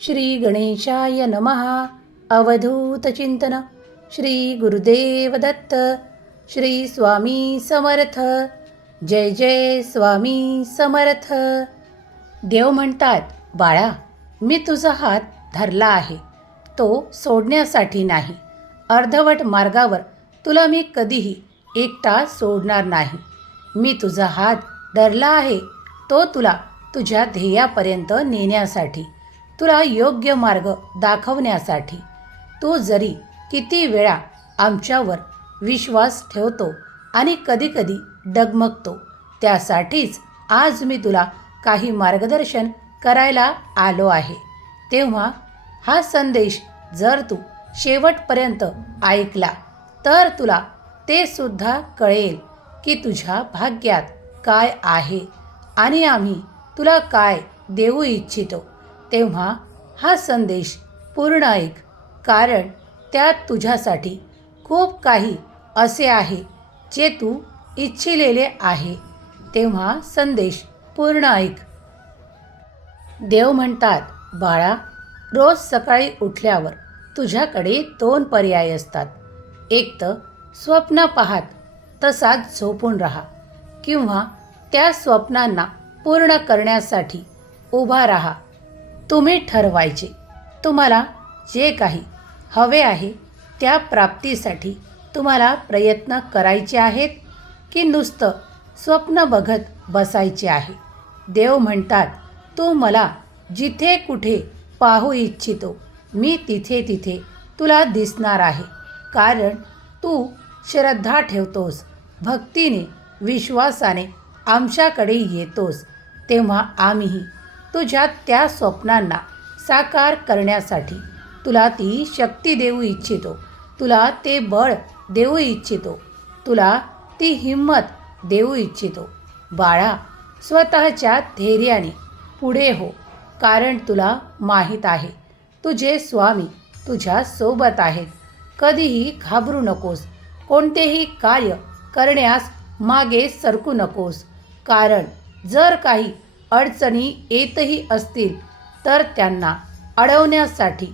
श्री गणेशाय नमः. अवधूत चिंतन. श्री गुरुदेव दत्त. श्री स्वामी समर्थ. जय जय स्वामी समर्थ. देव म्हणतात, बाळा, मी तुझा हात धरला आहे, तो सोडण्यासाठी नाही. अर्धवट मार्गावर तुला मी कधीही एकटा सोडणार नाही. मी तुझा हात धरला आहे, तो तुला तुझ्या ध्येयापर्यंत नेण्यासाठी, तुला योग्य मार्ग दाखवण्यासाठी. तू जरी किती वेळा आमच्यावर विश्वास ठेवतो आणि कधीकधी डगमगतो, त्यासाठीच आज मी तुला काही मार्गदर्शन करायला आलो आहे. तेव्हा हा संदेश जर तू शेवटपर्यंत ऐकला तर तुला ते सुद्धा कळेल की तुझ्या भाग्यात काय आहे आणि आम्ही तुला काय देऊ इच्छितो. तेव्हा हा संदेश पूर्ण ऐक, कारण त्यात तुझ्यासाठी खूप काही असे आहे जे तू इच्छिलेले आहे. तेव्हा संदेश पूर्ण ऐक. देव म्हणतात, बाळा, रोज सकाळी उठल्यावर तुझ्याकडे 2 पर्याय असतात. एक तर स्वप्न पाहत तसाच झोपून राहा, किंवा त्या स्वप्नांना पूर्ण करण्यासाठी उभा राहा. तुम्ही ठरवायचे, तुम्हाला जे काही हवे आहे त्या प्राप्तीसाठी तुम्हाला प्रयत्न करायचे आहेत की नुसतं स्वप्न बघत बसायचे आहे. देव म्हणतात, तू मला जिथे कुठे पाहू इच्छितो, मी तिथे तिथे तुला दिसणार आहे. कारण तू श्रद्धा ठेवतोस, भक्तीने विश्वासाने आमच्याकडे येतोस. तेव्हा आम्हीही तुझ्या त्या स्वप्नांना साकार करण्यासाठी तुला ती शक्ती देऊ इच्छितो, तुला ते बळ देऊ इच्छितो, तुला ती हिंमत देऊ इच्छितो. बाळा, स्वतःच्या धैर्याने पुढे हो, कारण तुला माहीत आहे तुझे स्वामी तुझ्या सोबत आहेत. कधीही घाबरू नकोस, कोणतेही कार्य करण्यास मागे सरकू नकोस. कारण जर काही अडचणी येतही असतील तर त्यांना अडवण्यासाठी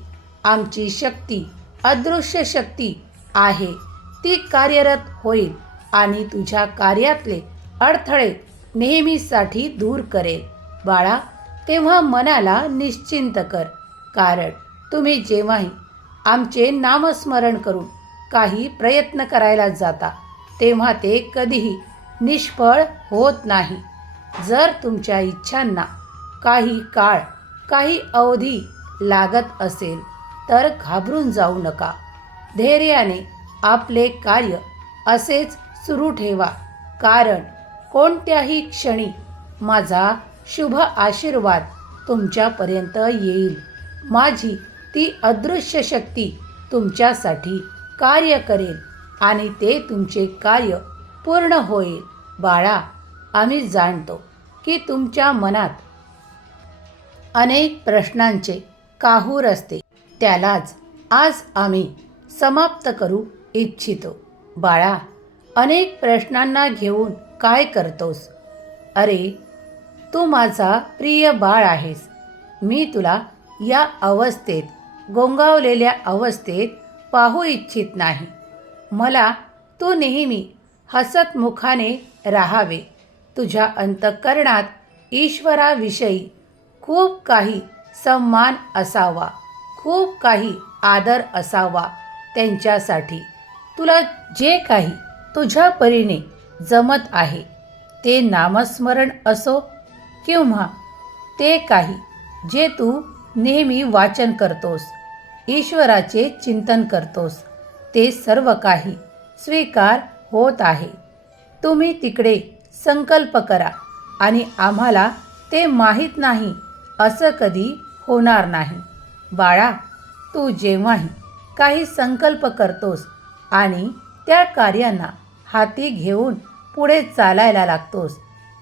आमची शक्ती, अदृश्य शक्ती आहे, ती कार्यरत होईल आणि तुझ्या कार्यातले अडथळे नेहमीसाठी दूर करेल. बाळा, तेव्हा मनाला निश्चिंत कर, कारण तुम्ही जेव्हाही आमचे नामस्मरण करून काही प्रयत्न करायला जाता तेव्हा ते कधीही निष्फळ होत नाही. जर तुमच्या इच्छांना काही काळ, काही अवधी लागत असेल तर घाबरून जाऊ नका. धैर्याने आपले कार्य असेच सुरू ठेवा, कारण कोणत्याही क्षणी माझा शुभ आशीर्वाद तुमच्यापर्यंत येईल. माझी ती अदृश्य शक्ती तुमच्यासाठी कार्य करेल आणि ते तुमचे कार्य पूर्ण होईल. बाळा, आम्ही जाणतो की तुमच्या मनात अनेक प्रश्नांचे काहूर असते, त्यालाच आज आम्ही समाप्त करू इच्छितो. बाळा, अनेक प्रश्नांना घेऊन काय करतोस? अरे, तू माझा प्रिय बाळ आहेस. मी तुला या अवस्थेत, गोंगावलेल्या अवस्थेत पाहू इच्छित नाही. मला तू नेहमी हसतमुखाने राहावे. तुझ्या अंतःकरणात ईश्वराविषयी खूप काही सन्मान असावा, खूप काही आदर असावा. त्यांच्यासाठी तुला जे काही तुझ्या परीने जमत आहे, ते नामस्मरण असो किंवा ते काही जे तू नेहमी वाचन करतोस, ईश्वराचे चिंतन करतोस, ते सर्व काही स्वीकार होत आहे. तुम्ही तिकडे संकल्प करा आणि आम्हाला ते माहीत नाही असं कधी होणार नाही. बाळा, तू जेव्हाही काही संकल्प करतोस आणि त्या कार्यांना हाती घेऊन पुढे चालायला लागतोस,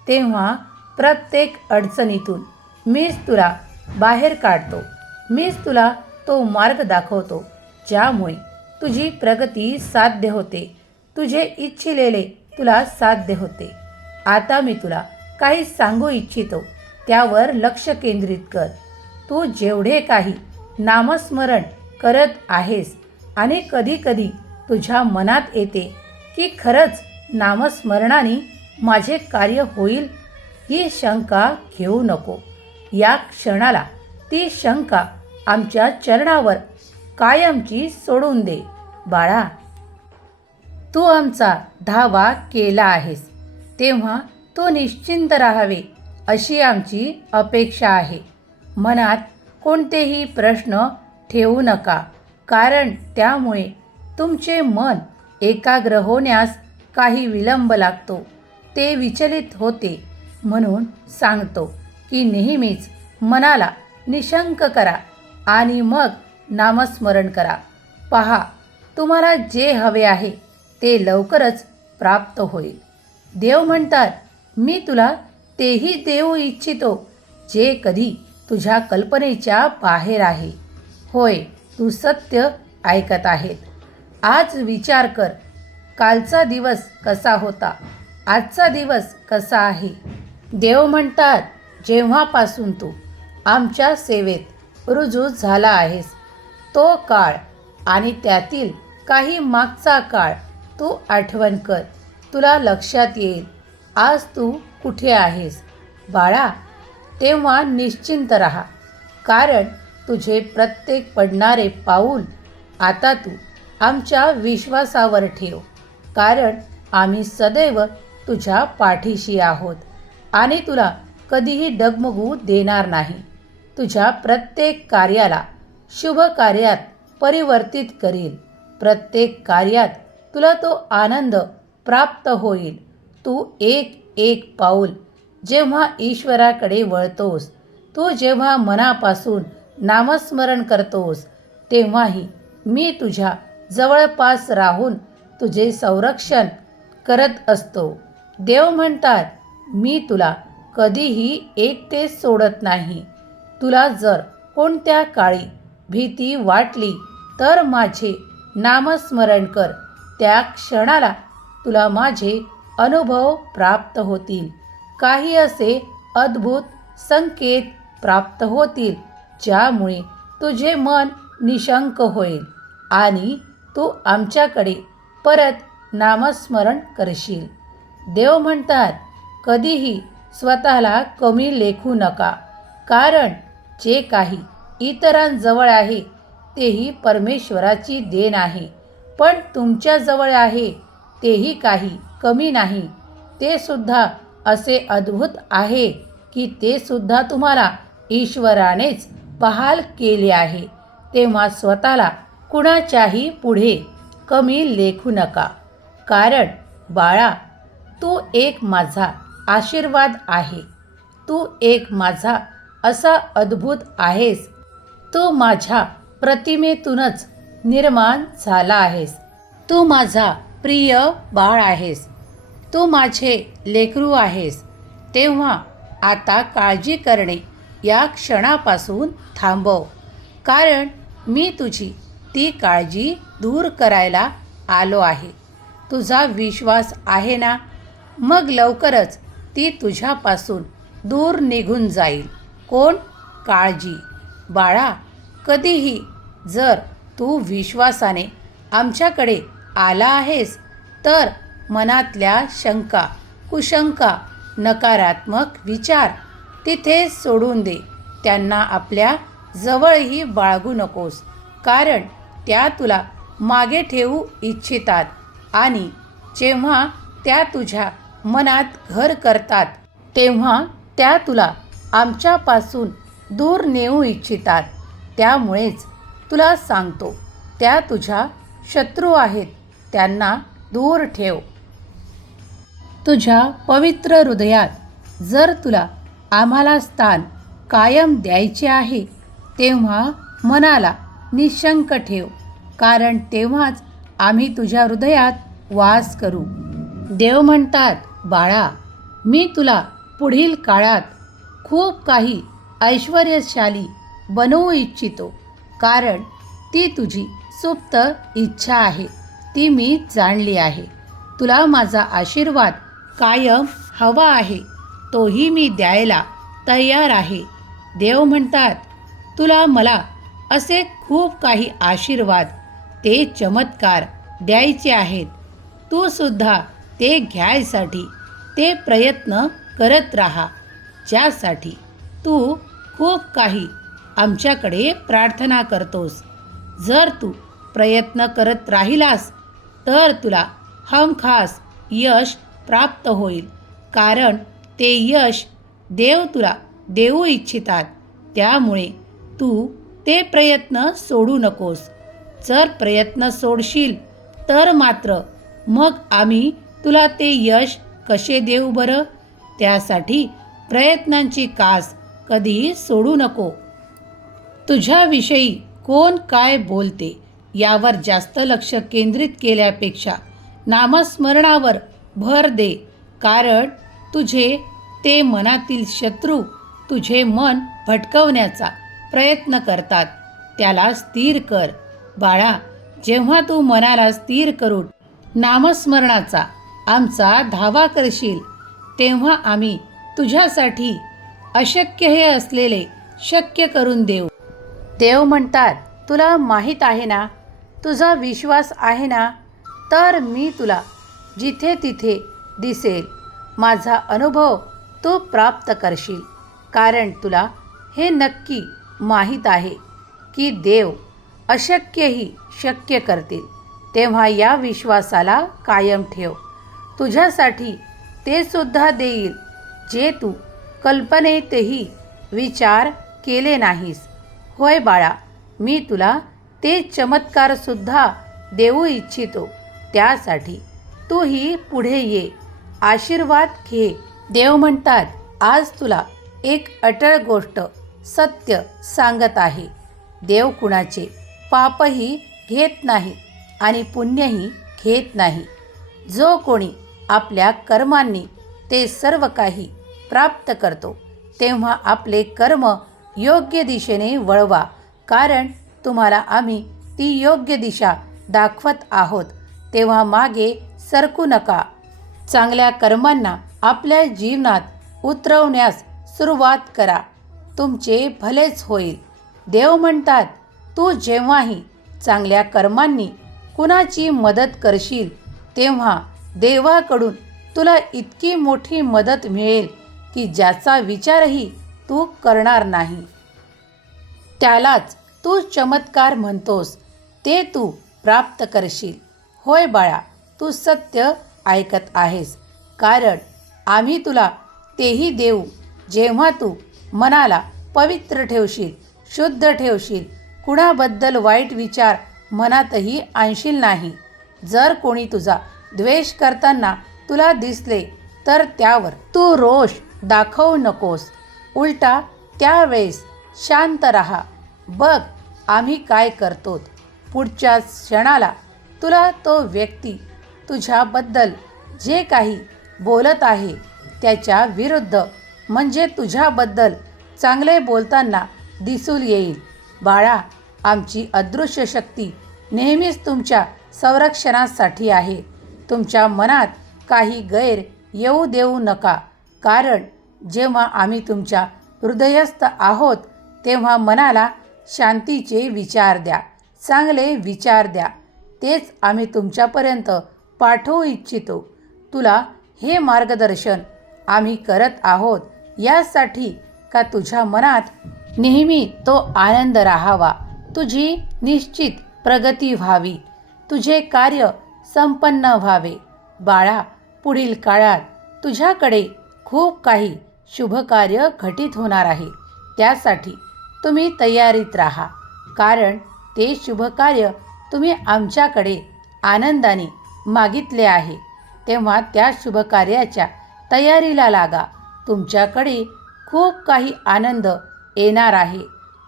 तेव्हा प्रत्येक अडचणीतून मीच तुला बाहेर काढतो. मीच तुला तो मार्ग दाखवतो ज्यामुळे तुझी प्रगती साध्य होते, तुझे इच्छिलेले तुला साध्य होते. आता मी तुला काही सांगू इच्छितो, त्यावर लक्ष केंद्रित कर. तू जेवढे काही नामस्मरण करत आहेस आणि कधीकधी तुझ्या मनात येते की खरंच नामस्मरणाने माझे कार्य होईल, ही शंका घेऊ नको. या क्षणाला ती शंका आमच्या चरणावर कायमची सोडून दे. बाळा, तू आमचा धावा केला आहेस तेव्हा तू निश्चिंत राहावे अशी आमची अपेक्षा आहे. मनात कोणतेही प्रश्न ठेवू नका, कारण त्यामुळे तुमचे मन एकाग्र होण्यास काही विलंब लागतो, ते विचलित होते. म्हणून सांगतो की नेहमीच मनाला निशंक करा आणि मग नामस्मरण करा. पहा, तुम्हाला जे हवे आहे ते लवकरच प्राप्त होईल. देव म्हणतात, मी तुला तेही देऊ इच्छितो जे कधी तुझ्या कल्पनेच्या बाहेर आहे. होय, तू सत्य ऐकत आहेत. आज विचार कर, कालचा दिवस कसा होता, आजचा दिवस कसा आहे. देव म्हणतात, जेव्हापासून तू आमच्या सेवेत रुजू झाला आहेस तो काळ आणि त्यातील काही मागचा काळ तू आठवण कर. तुला लक्षात येईल आज तू कुठे आहेस. बाळा, तेव्हा निश्चिंत राहा, कारण तुझे प्रत्येक पडणारे पाऊल आता तू आमच्या विश्वासावर ठेव, कारण आम्ही सदैव तुझ्या पाठीशी आहोत आणि तुला कधीही डगमगू देणार नाही. तुझ्या प्रत्येक कार्याला शुभ कार्यात परिवर्तित करील. प्रत्येक कार्यात तुला तो आनंद प्राप्त होईल. तू एक एक पाऊल जेव्हा ईश्वराकडे वळतोस, तू जेव्हा मनापासून नामस्मरण करतोस, तेव्हाही मी तुझ्या जवळपास राहून तुझे संरक्षण करत असतो. देव म्हणतात, मी तुला कधीही एकटे सोडत नाही. तुला जर कोणत्या काळी भीती वाटली तर माझे नामस्मरण कर. त्या क्षणाला तुला माझे अनुभव प्राप्त होतील. काही असे अद्भुत संकेत प्राप्त होतील ज्यामुळे तुझे मन निशंक होईल आणि तू आमच्याकडे परत नामस्मरण करशील. देव म्हणतात, कधीही स्वतःला कमी लेखू नका, कारण जे काही इतरांजवळ आहे तेही परमेश्वराची देण आहे, पण तुमच्याजवळ आहे तेही काही कमी नाही. ते सुद्धा असे अद्भुत आहे की ते सुद्धा तुम्हाला ईश्वरानेच बहाल केले आहे. तेव्हा स्वतःला कुणाच्याही पुढे कमी लेखू नका, कारण बाळा, तू एक माझा आशीर्वाद आहे. तू एक माझा असा अद्भुत आहेस. तू माझ्या प्रतिमेतूनच निर्माण झाला आहेस. तू माझा प्रिय बाळ आहेस. तू माझे लेकरू आहेस. तेव्हा आता काळजी करणे या क्षणापासून थांबव, कारण मी तुझी ती काळजी दूर करायला आलो आहे. तुझा विश्वास आहे ना? मग लवकरच ती तुझ्यापासून दूर निघून जाईल. कोण? काळजी. बाळा, कधीही जर तू विश्वासाने आमच्याकडे आला आहेस तर मनातल्या शंका, कुशंका, नकारात्मक विचार तिथे सोडून दे. त्यांना आपल्या जवळही बाळगू नकोस, कारण त्या तुला मागे ठेवू इच्छितात आणि जेव्हा त्या तुझ्या मनात घर करतात तेव्हा त्या तुला आमच्यापासून दूर नेऊ इच्छितात. त्यामुळेच तुला सांगतो, त्या तुझ्या शत्रू आहेत, त्यांना दूर ठेव. तुझ्या पवित्र हृदयात जर तुला आम्हाला स्थान कायम द्यायचे आहे तेव्हा मनाला निशंक ठेव, कारण तेव्हाच आम्ही तुझ्या हृदयात वास करू. देव म्हणतात, बाळा, मी तुला पुढील काळात खूप काही ऐश्वर्यशाली बनवू इच्छितो, कारण ती तुझी सुप्त इच्छा आहे. ती मी जाणली आहे. तुला माझा आशीर्वाद कायम हवा आहे, तोही मी द्यायला तयार आहे. देव म्हणतात, तुला मला असे खूप काही आशीर्वाद, ते चमत्कार द्यायचे आहेत. तू सुद्धा ते घ्यायसाठी ते प्रयत्न करत राहा, ज्यासाठी तू खूप काही आमच्याकडे प्रार्थना करतोस. जर तू प्रयत्न करत राहिलास तर तुला हमखास यश प्राप्त होईल, कारण ते यश देव तुला देऊ इच्छितात. त्यामुळे तू ते प्रयत्न सोडू नकोस. जर प्रयत्न सोडशील तर मात्र मग आम्ही तुला ते यश कसे देऊ बरं? त्यासाठी प्रयत्नांची कास कधीही सोडू नको. तुझ्याविषयी कोण काय बोलते यावर जास्त लक्ष केंद्रित केल्यापेक्षा नामस्मरणावर भर दे, कारण तुझे ते मनातील शत्रू तुझे मन भटकवण्याचा प्रयत्न करतात. त्याला स्थिर कर. बाळा, जेव्हा तू मनाला स्थिर करून नामस्मरणाचा आमचा धावा करशील, तेव्हा आम्ही तुझ्यासाठी अशक्य हे असलेले शक्य करून देऊ. देव म्हणतात, तुला माहीत आहे ना, तुझा विश्वास आहे ना, तर मी तुला जिथे तिथे दिसेल. माझा अनुभव तू प्राप्त करशील, कारण तुला हे नक्की माहीत आहे की देव अशक्यही शक्य करतील. तेव्हा या विश्वासाला कायम ठेव. तुझ्यासाठी ते सुद्धा देईल जे तू कल्पनेतही विचार केले नाहीस. होय बाळा, मी तुला ते चमत्कारसुद्धा देऊ इच्छितो. त्यासाठी तूही पुढे ये, आशीर्वाद घे. देव म्हणतात, आज तुला एक अटळ गोष्ट सत्य सांगत आहे. देव कुणाचे पापही घेत नाही आणि पुण्यही घेत नाही. जो कोणी आपल्या कर्मांनी ते सर्व काही प्राप्त करतो, तेव्हा आपले कर्म योग्य दिशेने वळवा, कारण तुम्हाला आम्ही ती योग्य दिशा दाखवत आहोत. तेव्हा मागे सरकू नका. चांगल्या कर्मांना आपल्या जीवनात उतरवण्यास सुरुवात करा. तुमचे भलेच होईल. देव म्हणतात, तू जेव्हाही चांगल्या कर्मांनी कुणाची मदत करशील, तेव्हा देवाकडून तुला इतकी मोठी मदत मिळेल की ज्याचा विचारही तू करणार नाही. त्यालाच तू चमत्कार म्हणतोस, ते तू प्राप्त करशील. होय बाळा, तू सत्य ऐकत आहेस, कारण आम्ही तुला तेही देऊ जेव्हा तू मनाला पवित्र ठेवशील, शुद्ध ठेवशील, कुणाबद्दल वाईट विचार मनातही आणशील नाही. जर कोणी तुझा द्वेष करताना तुला दिसले तर त्यावर तू रोष दाखवू नकोस. उलटा त्यावेळेस शांत राहा. बघ आम्ही काय करतो. पुढच्या क्षणाला तुला तो व्यक्ती तुझ्याबद्दल जे काही बोलत आहे त्याच्या विरुद्ध, म्हणजे तुझ्याबद्दल चांगले बोलताना दिसून येईल. बाळा, आमची अदृश्य शक्ती नेहमीच तुमच्या संरक्षणासाठी आहे. तुमच्या मनात काही गैर येऊ देऊ नका, कारण जेव्हा आम्ही तुमच्या हृदयस्थ आहोत तेव्हा मनाला शांतीचे विचार द्या, चांगले विचार द्या. तेच आम्ही तुमच्यापर्यंत पाठवू इच्छितो. तुला हे मार्गदर्शन आम्ही करत आहोत यासाठी का तुझ्या मनात नेहमी तो आनंद राहावा, तुझी निश्चित प्रगती व्हावी, तुझे कार्य संपन्न व्हावे. बाळा, पुढील काळात तुझ्याकडे खूप काही शुभकार्य घटित होणार आहे. त्यासाठी तुम्ही तयारीत राहा, कारण ते शुभकार्य तुम्ही आमच्याकडे आनंदाने मागितले आहे. तेव्हा त्या शुभकार्याच्या तयारीला लागा. तुमच्याकडे खूप काही आनंद येणार आहे.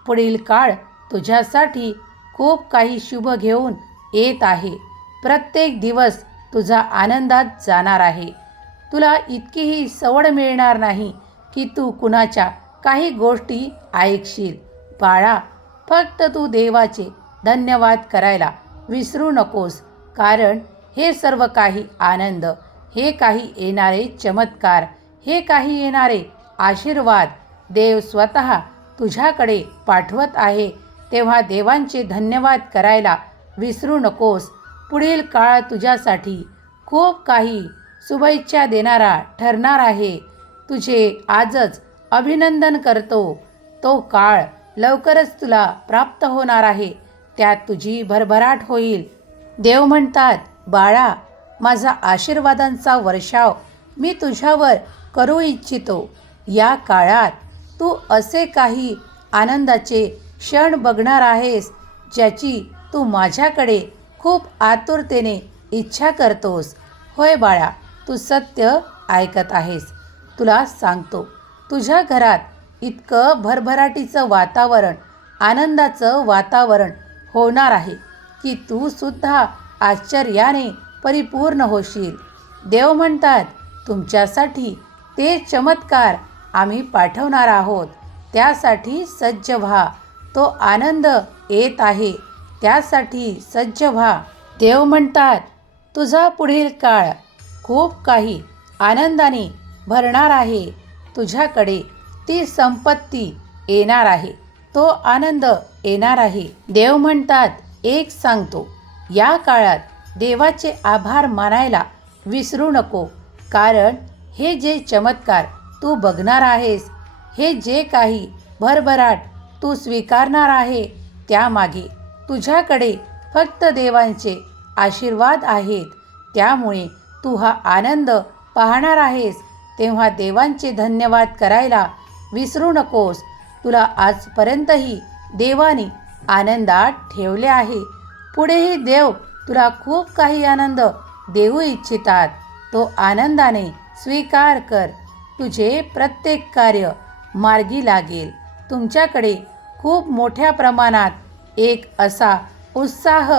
पुढील काळ तुझ्यासाठी खूप काही शुभ घेऊन येत आहे. प्रत्येक दिवस तुझा आनंदात जाणार आहे. तुला इतकीही सवड मिळणार नाही की तू कुणाच्या काही गोष्टी ऐकशील. बाळा, फक्त तू देवाचे धन्यवाद करायला विसरू नकोस, कारण हे सर्व काही आनंद, हे काही येणारे चमत्कार, हे काही येणारे आशीर्वाद देव स्वतः तुझ्याकडे पाठवत आहे तेव्हा देवांचे धन्यवाद करायला विसरू नकोस. पुढील काळ तुझ्यासाठी खूप काही शुभेच्छा देणारा ठरणार आहे. तुझे आजच अभिनंदन करतो. तो काळ लवकरच तुला प्राप्त होणार आहे. त्यात तुझी भरभराट होईल. देव म्हणतात, बाळा, माझा आशीर्वादांचा वर्षाव मी तुझ्यावर करू इच्छितो. या काळात तू असे काही आनंदाचे क्षण बघणार आहेस ज्याची तू माझ्याकडे खूप आतुरतेने इच्छा करतोस. होय बाळा, तू सत्य ऐकत आहेस. तुला सांगतो, तुझ्या घरात इतकं भरभराटीचं वातावरण, आनंदाचं वातावरण होणार आहे की तू सुद्धा आश्चर्याने परिपूर्ण होशील. देव म्हणतात, तुमच्यासाठी ते चमत्कार आम्ही पाठवणार आहोत. त्यासाठी सज्ज व्हा. तो आनंद येत आहे, त्यासाठी सज्ज व्हा. देव म्हणतात, तुझा पुढील काळ खूप काही आनंदाने भरणार आहे. तुझ्याकडे ती संपत्ती येणार आहे, तो आनंद येणार आहे. देव म्हणतात, एक सांगतो, या काळात देवाचे आभार मानायला विसरू नको. कारण हे जे चमत्कार तू बघणार आहेस, हे जे काही भरभराट तू स्वीकारणार आहे, त्यामागे तुझ्याकडे फक्त देवांचे आशीर्वाद आहेत. त्यामुळे तू हा आनंद पाहणार आहेस तेव्हा देवांचे धन्यवाद करायला विसरू नकोस. तुला आजपर्यंतही देवाने आनंदात ठेवले आहे. पुढेही देव तुला खूप काही आनंद देऊ इच्छितात. तो आनंदाने स्वीकार कर. तुझे प्रत्येक कार्य मार्गी लागेल. तुमच्याकडे खूप मोठ्या प्रमाणात एक असा उत्साह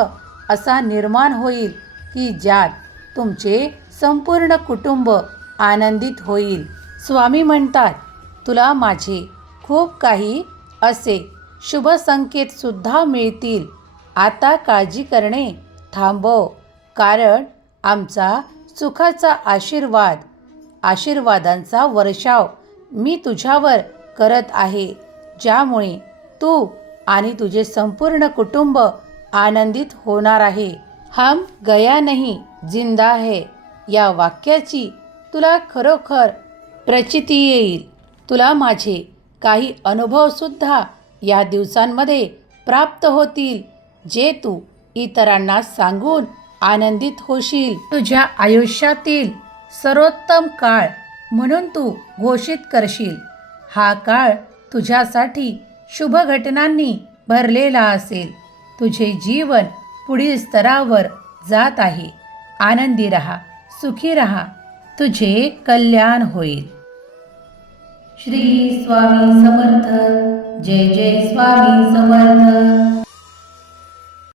असा निर्माण होईल की ज्यात तुमचे संपूर्ण कुटुंब आनंदित होईल. स्वामी म्हणतात, तुला माझे खूप काही असे शुभ संकेतसुद्धा मिळतील. आता काळजी करणे थांबव, कारण आमचा सुखाचा आशीर्वादांचा वर्षाव मी तुझ्यावर करत आहे, ज्यामुळे तू आणि तुझे संपूर्ण कुटुंब आनंदित होणार आहे. हम गया नहीं जिंदा है या वाक्याची तुला खरोखर प्रचिती येईल. तुला माझे काही अनुभवसुद्धा या दिवसांमध्ये प्राप्त होतील, जे तू इतरांना सांगून आनंदित होशील. तुझ्या आयुष्यातील सर्वोत्तम काळ म्हणून तू घोषित करशील. हा काळ तुझ्यासाठी शुभ घटनांनी भरलेला असेल. तुझे जीवन पुढील स्तरावर जात आहे. आनंदी रहा, सुखी रहा. तुझे कल्याण होईल. श्री स्वामी समर्थ. जय जय स्वामी समर्थ.